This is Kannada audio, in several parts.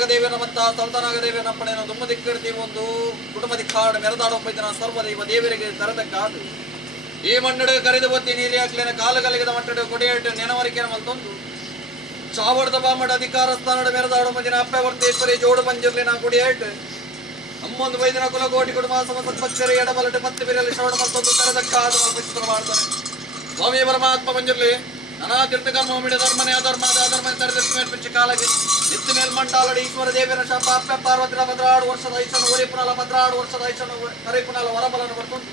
ನಾಗದೇವಿಯನ ಮತ್ತ ಸಲ್ತನಾಗದೇವಿಯನ ಪಡೆಯನ್ನು ದುಮ್ಮ ದಿಕ್ಕಿಡ್ತೀವಿ ಒಂದು ಕುಟುಂಬ ದಿಕ್ಕಾಡು ಮೆರೆದಾಡೋ ದಿನ ಸರ್ವದೈವ ದೇವರಿಗೆ ತರದಕ್ಕಾದು ಈ ಮಣ್ಣಡು ಕರೆದು ಬತ್ತಿ ನೀರಿ ಹಾಕ್ಲಿನ ಕಾಲುಗಲಿಗದ ಮಟ್ಟಡು ಕೊಡಿಯಟ್ಟು ನೆನವರಿಕೆ ಮಲ್ತೊಂದು ಚಾವಡದ ಬಾಮಡ ಅಧಿಕಾರ ಸ್ಥಾನದ ಮೆರೆದಾಡೋ ಮದಿನ ಅಪ್ಪೆ ವರ್ತೇಶ್ವರಿ ಜೋಡು ಪಂಜುರ್ಲಿನ ಕುಡಿಯಟ್ಟು ಅಮ್ಮೊಂದು ವೈದ್ಯನ ಕುಲಕೋಟಿ ಕುಟುಂಬ ಸಮಸತ್ಪಕ್ಷರಿ ಎಡಬಲಟು ಮತ್ತೆ ಬಿರಲಿ ಶ್ರವಣ ಮತ್ತೊಂದು ತರದಕ್ಕಾದ ಚಿತ್ರ ಮಾಡ್ತಾನೆ. ಸ್ವಾಮಿ ಪರಮಾತ್ಮ ಪಂಜುರ್ಲಿ ನಾನಾ ತೀರ್ಥಕರ್ಮ ಮಿಡ ಧರ್ಮನೆ ಅಧರ್ಮದ ಅಧರ್ಮ ತರದಕ್ಕೆ ಕಾಲಕ್ಕೆ ನಿತ್ಯ ಮೇಲ್ಮಂಟಾಲಡಿ ಈಶ್ವರ ದೇವಿನ ಶಾಪ ಅಪ್ಪೆ ಪಾರ್ವತಿನ 16 ವರ್ಷದ ಐಸನು ಒರಿ ಪುನಲ 16 ವರ್ಷದ ಐಸನು ಕರಿ ಪುನಲ ವರಬಲನ ಬರ್ಕೊಂಡು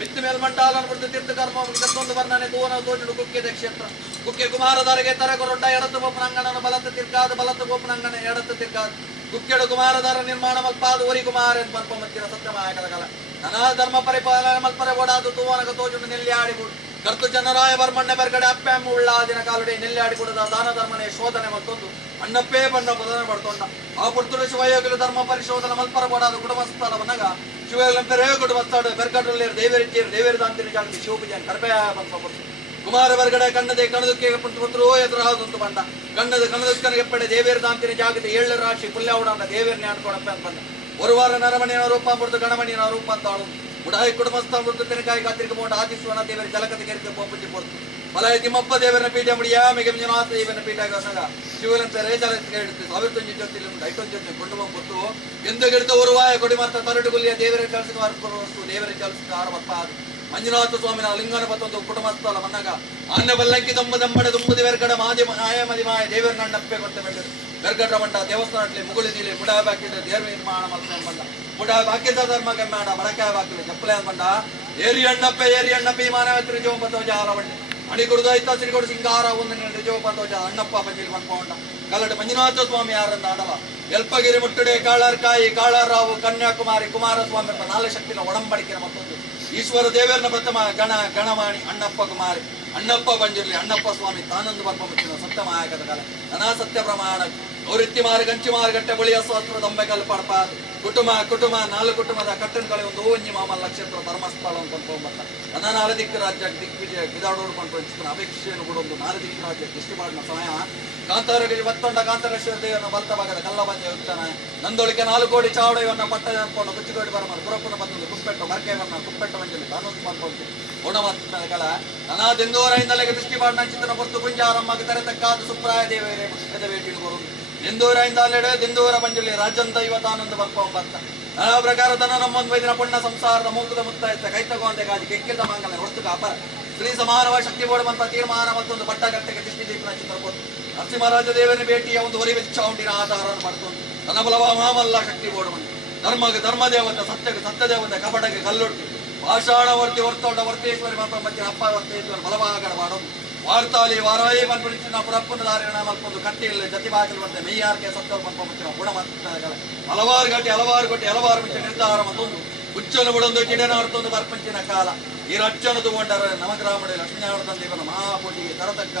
ಮಿತ್ತ ಮೇಲ್ಮಂಟಾಲನ ಬರ್ದು ತೀರ್ಥಕರ್ಮ ಇದೊಂದು ವರ್ಣನೆ ತೋನ ತೋಜುಡು ಕುಕ್ಕೆದ ಕ್ಷೇತ್ರ ಕುಕ್ಕೆ ಕುಮಾರದಾರಿಗೆ ತರಗೊರೊಡ್ಡ ಎಡತ್ತು ಗೋಪನಂಗನ ಬಲತ್ತು ತಿರ್ಕಾದ ಬಲತ್ತು ಗೋಪನಂಗನ ಎಡತ್ತು ತಿರ್ಕಾದ ಕುಕ್ಕೆಡು ಕುಮಾರದಾರ ನಿರ್ಮಾಣ ಮಲ್ಪಾದ ಒರಿ ಕುಮಾರ ಎಂದು ಮಲ್ಪ ಮತ್ತಿನ ಸತ್ಯಮಾಯಕದ ಕಲ ನಾನಾ ಧರ್ಮ ಪರಿಪಾಲನೆ ಮಲ್ಪರೆ ಓಡಾದು ತೂವನಗ ತೋಜುಡು ನೆಲ್ಲಿ ಆಡಿಬಿಡು ಕರ್ತು ಜನರಾಯ ಬರ್ಮಣ್ಣ ಬೆರ್ಗಡೆ ಅಪ್ಪೆಮ್ಮ ಉಳ್ಳಾದಿನ ಕಾಲುಡೆ ನೆಲ್ಲಿ ಆಡಿಬಿಡದ ದಾನ ಧರ್ಮನೆ ಶೋಧನೆ ಮತ್ತೊಂದು ಅಣ್ಣಪ್ಪೇ ಬಣ್ಣ ಬದನೆ ಪಡ್ಕೊಂಡ ಆ ಪುರ್ತುಳು ಶಿವಯೋಗಿಲು ಧರ್ಮ ಪರಿಶೋಧನೆ ಮಲ್ಪರ ಓಡಾದು ಕುಟುಂಬಸ್ಥಳವನ್ನಾಗ ಶಿವಯೋಗಿಲಂಪರೇ ಕುಟುಂಬಸ್ಥಳ ಬೆರ್ಗಡ್ರಲ್ಲಿ ದೇವೇರಿ ದಾಂತಿನ ಜಾಗದಲ್ಲಿ ಶಿವಪೂಜೆ ಕರ್ಬೆಯ ಬಂತ ಕುಮಾರ ಬೆರ್ಗಡೆ ಕಣ್ಣದೆ ಕಣದಕ್ಕೆ ಪುತ್ರು ಎದುರಾದಂತು ಬಂಡ ಕಣ್ಣದಕ್ಕನಿಗೆ ಪಡೆ ದೇವೇರಿ ದಾಂತಿನ ಜಾಗದ 7 ರಾಶಿ ಪುಲ್ಯಾವಡ ದೇವೇರಿನೇ ಆಡ್ಕೊಳಪ್ಪ ಅಂತ ಬಂದ ஒரு வார நரமணியான ரூபம் பொறுத்து கணமணியான ரூபம் தாளும் உடாய் குடும்பஸ்தான் பொறுத்து தெனக்காய் காத்திருக்க போட்டு ஆதிஸ்வன தேவர் ஜலக்கத்துக்கு இருக்க போப்புச்சு பொறுத்து பலாய திம்மப்ப தேவரன பீಠ முடியா மிகமிஞ்சನಾಥ ದೇವರನ ಪೀಠಾಗ ಶಿವಲಂತ ರೇಜಲಕ್ಕೆ எடுத்து 1500 ಜೊತೆಲಿ 500 ಜೊತೆ ಕುಟುಂಬ ಕೊಟ್ಟು ಎಂದಗೆಡ್ತ ಒರುವಾಯ ಕೊಡಿ ಮತ್ತ ತರಡು ಗುಲಿಯ ದೇವರ ಕೆಲಸಕ್ಕೆ ವರ್ಕರು ವಸ್ತು ದೇವರ ಕೆಲಸಕ್ಕೆ ಆರವತ್ತ ಮಂಜುನಾಥ ಸ್ವಾಮಿನ ಲಿಂಗನ ಪತ್ತೊಂದು ಕುಟುಂಬಸ್ಥಳ ಮನ್ನಗ ಅನ್ನ ಬಲ್ಲಂಕಿ ದಮ್ಮಡೆ ದುಂಬುದಿ ವೆರ್ಗಡ ಮಾದಿ ಮಾಯ ದೇವರ ನನ್ನಪ್ಪೆ ಕೊಟ್ಟ ಬೆಳೆದು ಬೆರ್ಗಡ್ರ ಮಂಡ ದೇವಸ್ಥಾನಕ್ಕೆ ಮುಗುಳಿ ನೀಲಿ ಮುಡಾ ಬಾಕಿದ ದೇವ ನಿರ್ಮಾಣ ಮಲ್ಪನೆ ಬಂಡ ಮುಡಾ ಬಾಕಿದ ಧರ್ಮಕ್ಕೆ ಮಾಡ ಬಡಕಾಯ ಬಾಕಿದ ಚಪ್ಪಲೆ ಬಂಡ ಏರಿ ಅಣ್ಣಪ್ಪೆ ಮಾನವತ್ರಿ ಜೀವ ಬಂದೋಜ ಆಲವಣ್ಣೆ ಅಣಿಗುಡುದು ಐತ ಸಿರಿಗೋಡು ಸಿಂಗಾರ ಒಂದು ಜೀವ ಬಂದೋಜ ಅಣ್ಣಪ್ಪ ಬಂಜಿಲ್ ಬಂದ್ಕೊಂಡ ಕಲ್ಲಟ ಮಂಜುನಾಥ ಸ್ವಾಮಿ ಯಾರಂದ ಆಡಲ ಎಲ್ಪಗಿರಿ ಮುಟ್ಟುಡೆ ಕಾಳರ್ಕಾಯಿ ಕಾಳಾರಾವು ಕನ್ಯಾಕುಮಾರಿ ಕುಮಾರಸ್ವಾಮಿ ಅಂತ 4 ಶಕ್ತಿನ ಒಡಂಬಡಿಕೆನ ಮತ್ತೊಂದು ಈಶ್ವರ ದೇವರನ ಪ್ರಥಮ ಗಣಮಾಣಿ ಅಣ್ಣಪ್ಪ ಕುಮಾರಿ ಅಣ್ಣಪ್ಪ ಬಂಜಿರ್ಲಿ ಅಣ್ಣಪ್ಪ ಸ್ವಾಮಿ ತಾನೊಂದು ಬರ್ಪ ಮುಚ್ಚಿನ ಸತ್ಯಮಾಯಕದ ಕಲೆ ಅನಾ ಸತ್ಯ ಪ್ರಮಾಣ ಅವರಿತ್ತಿ ಮಾರಿ ಗಂಚಿ ಮಾರುಗಟ್ಟೆ ಬಳಿಯ ಶಾಸ್ತ್ರ ದಂಬೆಗಲ್ ಪಡಪಾದ ಕುಟುಂಬ 4 ಕುಟುಂಬದ ಕಟ್ಟನ್ ಕಳೆ ಒಂದು ಓಂಜಿ ಮಾಮಲ್ಲ ನಕ್ಷತ್ರ ಧರ್ಮಸ್ಥಳ ಅಂತ ಕೊಂಡ್ಕೊಂಬತ್ತ ನನ್ನ 4 ದಿಕ್ಕು ರಾಜ್ಯ ದಿಗ್ವಿಜಯ ಗಿದಾಡೋಡು ಕೊಂಡ್ಕೊಂಡು ಅಪೇಕ್ಷೆಯನ್ನು ಕೂಡ ಒಂದು 4 ದಿಕ್ಕು ರಾಜ್ಯ ದೃಷ್ಟಿ ಮಾಡಿನ ಸಮಯ ಕಾಂತಾರಗಿರಿ ಬತ್ತೊಂಡ ಕಾಂತಾರೇಶ್ವರ ದೇವರನ್ನ ಬಲ್ತ ಭಾಗದ ಕಲ್ಲಬಂಜೆ ಹೋಗ್ತಾನೆ ನಂದೊಳಿಕೆ 4 ಕೋಟಿ ಚಾವಡೆಯವನ್ನ ಪಟ್ಟ ಅನ್ಕೊಂಡು ಕುಚ್ಚಿಗೋಡಿ ಬರಮ ಪುರಪ್ಪನ ಬಂದು ಕುಪ್ಪೆಟ್ಟು ಬರ್ಕೆವನ್ನ ಕುಪ್ಪೆಟ್ಟು ಮಂಜಲಿ ತಾನೊಂದು ಮಾಡ್ಕೊಂಡು ಗುಣಮತ್ತ ಕಲ ನಾನಾ ದೆಂದೂರಯಿಂದಲೇ ದೃಷ್ಟಿ ಮಾಡಿನ ಚಿತ್ರನ ಹೊತ್ತು ಗುಂಜಾರಮ್ಮಗೆ ತೆರೆತಕ್ಕಾದ ಸುಪ್ರಾಯ ದೇವರೇ ಮುಖ್ಯದ ಭೇಟಿಗೆ ಬರುವುದು ದೆಂದೂರಯಿಂದಲೇ ದೆಂದೂರ ಮಂಜಲಿ ರಾಜಂತ ಇವತ್ತಾನೊಂದು ಬರ್ಪ ಒಂಬತ್ತ ನಾನಾ ಪ್ರಕಾರ ತನ್ನ ನಮ್ಮೊಂದು ವೈದಿನ ಪುಣ್ಯ ಸಂಸಾರದ ಮೂಕದ ಮುತ್ತ ಕೈ ತಗೊಂಡೆ ಗಾಜಿ ಕೆಕ್ಕಿದ ಮಂಗಲ ಹೊರತು ಕಾಪರ ಶ್ರೀ ಸಮಾನವ ಶಕ್ತಿ ಬೋಡುವಂತ ತೀರ್ಮಾನ ಮತ್ತೊಂದು ಬಟ್ಟಗಟ್ಟೆಗೆ ದೃಷ್ಟಿ ದೀಪನ ಚಿತ್ರ ಕೊಟ್ಟು ನರಸಿಂಹರಾಜ ದೇವನ ಭೇಟಿಯ ಒಂದು ಹೊರಿ ವೆಚ್ಚೌಂಡಿನ ಆಧಾರವನ್ನು ಪಡ್ಕೊಂಡು ನನ್ನ ಬಲವ ಮಾಮಲ್ಲ ಶಕ್ತಿ ಬೋಡುವಂತ ಧರ್ಮ ದೇವತೆ ಸತ್ಯ ದೇವತೆ ಕಪಟಗೆ ಕಲ್ಲೊಡ್ತಿ ಪಾಷಾಣವರ್ತಿ ವರ್ತೋಟ ವರ್ತೇಶ್ವರಿ ಮಧ್ಯ ಅಪ್ಪ ವರ್ತೇಶ್ವರಿ ಬಲವಾಗಡ ಮಾಡೋದು ವಾರ್ತಾಲಿ ವಾರಾಯಿ ಮನ್ಪಡಿಸಿನ ಪುರಪ್ಪನ ದಾರಿನ ಮಲ್ಕೊಂಡು ಕಟ್ಟಿಯಲ್ಲಿ ಜತಿ ಬಾಗಿಲು ಬಂದೆ ಮೇಯಾರ್ಕೆ ಸತ್ತವರು ಮನ್ಪಂಬಿನ ಗುಣಮತ್ತ ಹಲವಾರು ಗಟ್ಟಿ ಹಲವಾರು ಮಿಂಚ ನಿರ್ಧಾರ ಮತ್ತೊಂದು ಹುಚ್ಚನು ಬಿಡೊಂದು ಚಿಡನಾಡ್ತೊಂದು ಬರ್ಪಂಚಿನ ಕಾಲ ಈ ರಚ್ಚನು ತಗೊಂಡರ ನವಗ್ರಾಮಡೆ ಲಕ್ಷ್ಮೀನಾರಾಯಣ ದೇವನ ಮಹಾಪೋಟಿಗೆ ತರತಕ್ಕ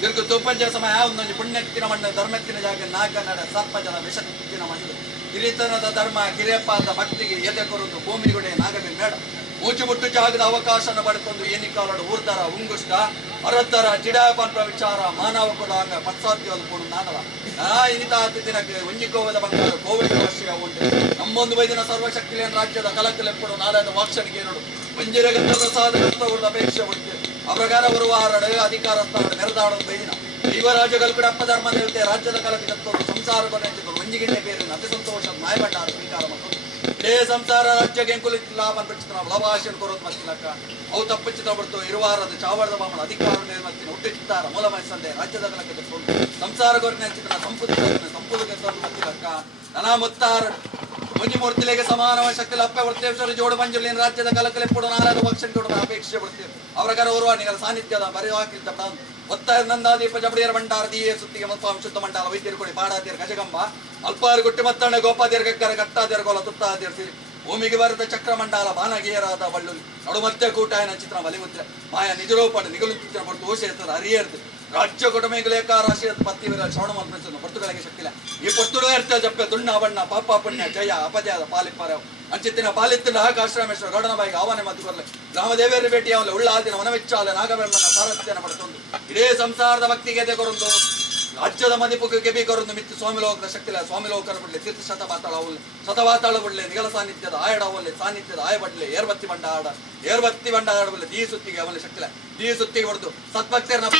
ತಿರುಗು ತುಪ್ಪಂಚ ಸಮಯ ಒಂದೊಂದು ಪುಣ್ಯತ್ತಿನ ಮಣ್ಣ ಧರ್ಮತ್ತಿನ ಜಾಗ ನಾಗನಡ ಸರ್ಪಜನ ವಿಷತ್ತಿನ ಮಣ್ಣು ಹಿರಿತನದ ಧರ್ಮ ಕಿರಿಯಪ್ಪಾದ ಭಕ್ತಿಗೆ ಎದೆ ಕೊರುದು ಭೂಮಿಗುಡೆ ನಾಗಮಿ ಮೇಡ ಮೂಚು ಮುಟ್ಟು ಜಾಗದ ಅವಕಾಶನ ಪಡ್ಕೊಂಡು ಏನಿಕಾಲಡು ಊರ್ದರ ಉಂಗುಷ್ಟ ಅರತ್ತರ ಚಿಡಾಪಂತ್ರ ವಿಚಾರ ಮಾನವ ಕುಲಾಂಗ ಪತ್ಸಾಧ್ಯವದು ಕೊಡು ನಾನವ ಇನಿತ ದಿನಕ್ಕೆ ಒಂಜಿಗೋವದ ಬಂಗಾರ ಕೋವಿಡ್ ವರ್ಷ ಉಂಟು ನಮ್ಮೊಂದು ವೈದಿನ ಸರ್ವಶಕ್ತಿಯನ್ನು ರಾಜ್ಯದ ಕಲಕಲೆಪ್ಪಡು ನಾಳೆದ ವಾಕ್ಷಣಿಗೆ ನೋಡು ಮಂಜಿರ ಗಂಧದ ಸಾಧನ ಅಪೇಕ್ಷೆ ಉಂಟು ಆ ಪ್ರಕಾರ ಬರುವಾರಡೆ ಅಧಿಕಾರ ಸ್ಥಾನ ಮೆರೆದಾಡೋದು ಬೈದಿನ ದೈವರಾಜಗಳು ಕೂಡ ಅಪ್ಪ ಧರ್ಮ ದೇವತೆ ರಾಜ್ಯದ ಕಲಕ್ಕೆ ತತ್ತೋದು ಸಂಸಾರ ಕೊನೆಂಚಿದ್ರು ಮಂಜಿಗಿಂಡೆ ಬೇರೆ ಅತಿ ಸಂತೋಷ ಮಾಯಬಂಡಾರ ಸ್ವೀಕಾರ ಮತ್ತು ಇಡೇ ಸಂಸಾರ ರಾಜ್ಯಕ್ಕೆ ಎಂಕುಲಿಕ್ಕೆ ಲಾಭ ಅನ್ಪಡಿಸಿದ ನಾವು ಲವಾಶನ್ ಕೊರೋದು ಮತ್ತಿಲಕ್ಕ ಅವು ತಪ್ಪಿಸಿದ ಬಿಡ್ತು ಇರುವಾರದ ಚಾವಡದ ಬಾಮಣ ಅಧಿಕಾರ ನಿರ್ಮತ್ತಿನ ಹುಟ್ಟಿಸಿದ್ದಾರ ಮೂಲ ಮನಸ್ಸಂದೆ ರಾಜ್ಯದ ಕಲಕ್ಕೆ ತತ್ತು ಸಂಸಾರ ಕೊರನೆ ಹಂಚಿದ ಸಂಪುದಕ್ಕೆ ತಂದು ಮತ್ತಿಲಕ್ಕ ನನಾ ಮುತ್ತಾರ ಮುಂಜಿಮೂರ್ತಿಲೆಗೆ ಸಮಾನವ ಶಕ್ತಿ ಅಪ್ಪೆ ವರ್ತೇಶ್ವರ ಜೋಡು ಮಂಜುಲಿನ ರಾಜ್ಯದ ಕಲಕಲೆಪ್ಪಡು ನಾರಾದ ವಕ್ಷಣೆ ಕೊಡುವ ಅಪೇಕ್ಷೆ ಬಿಡ್ತೀವಿ ಅವರ ಓರ್ವ ನಿಗಲ ಸಾನ್ನಿಧ್ಯದ ಬರೆಯುವಾಕಿಲ್ ತಪ್ಪ ಒತ್ತಾಯ ನಂದಾದೀಪ ಜಬಡಿಯರ ಭಂಡಾರ ದೀಯ ಸುತ್ತಿಗೆ ಮಲ್ಪ ಶುದ್ಧ ಮಂಡಲ ವೈದ್ಯರು ಕೊಡಿ ಬಾಡಾದಿಯರ ಗಜಗಂಬ ಅಲ್ಪಾರು ಗುಟ್ಟಿ ಮತ್ತಣ್ಣ ಗೋಪಾದಿಯರ ಗಕ್ಕರ ಕಟ್ಟಾದಿಯರ ಗೋಲ ತುತ್ತಾದಿಯರ ಸಿರಿ ಭೂಮಿಗೆ ಬರದ ಚಕ್ರಮಂಡಲ ಬಾನಗೇರಾದ ಬಳ್ಳುಲಿ ನಡು ಮತ್ತೆ ಕೂಟಾಯನ ಚಿತ್ರ ಬಲಿಮುದ್ರೆ ಮಾಯ ನಿಜರೂಪಣ ನಿಗಲು ಚಿತ್ರ ಹೊರತು ಓಶೆ ಇರ್ತದೆ ಅರಿಯರ್ದು ರಾಜ್ಯ ಕೊಡಮೆಗಳೇಕ ರಾಶಿಯ ಪತ್ತಿ ವಿರ ಶ್ರವಣ ಮಂತ್ರ ಪೊರ್ತುಗಳಿಗೆ ಶಕ್ತಿಲ್ಲ ಈ ಪೊರ್ತುಳು ಇರ್ತ ಜಪ್ಪೆ ದುಣ್ಣ ಬಣ್ಣ ಪಾಪ ಪುಣ್ಯ ಜಯ ಅಪಜಯದ ಪಾಲಿಪಾರ ಅಂಚಿತ್ತಿನ ಪಾಲಿತ್ತಿನ ಆಕಾಶ್ರಮೇಶ್ವರ ಗೌಡನಬಾಯಿಗೆ ಆಹ್ವಾನ ಮತ್ತು ಬರಲಿ ಗ್ರಾಮದೇವಿಯರ ಭೇಟಿಯವಲ್ಲ ಉಳ್ಳಾದಿನ ವನವೆಚ್ಚಾಲ ನಾಗಬ್ರಹ್ಮನ ಸಾರಥ್ಯನ ಪಡ್ಕೊಂಡು ಇಡೇ ಸಂಸಾರದ ಭಕ್ತಿಗೆ ಕೊರೊಂದು ರಾಜ್ಯದ ಮದಿಪುಗೆ ಗೆಬಿಗರನ್ನು ಮಿತ್ತು ಸ್ವಾಮಿಲೋಕದ ಶಕ್ತಿಲ ಸ್ವಾಮಿಲೋಕರ ಬಿಡ್ಲೆ ತೀರ್ಥ ಶತವಾತಾಳ ಬಿಡ್ಲೆ ನಿಗಲ ಸಾನ್ನಿಧ್ಯದ ಆಯಡ ಅವಲ್ಲೆ ಸಾನ್ನಿಧ್ಯದ ಆಯ ಬಡ್ಲೆ ಏರ್ಬತ್ತಿ ಬಂಡ ಆಡ ಬಿಡ್ಲೆ ದೀ ಸುತ್ತಿಗೆ ಅವಲ್ಲ ಶಕ್ತಿಲ ದೀ ಸುತ್ತಿಗೆ ಹೊಡೆದು ಸತ್ಭಕ್ತರನ್ನ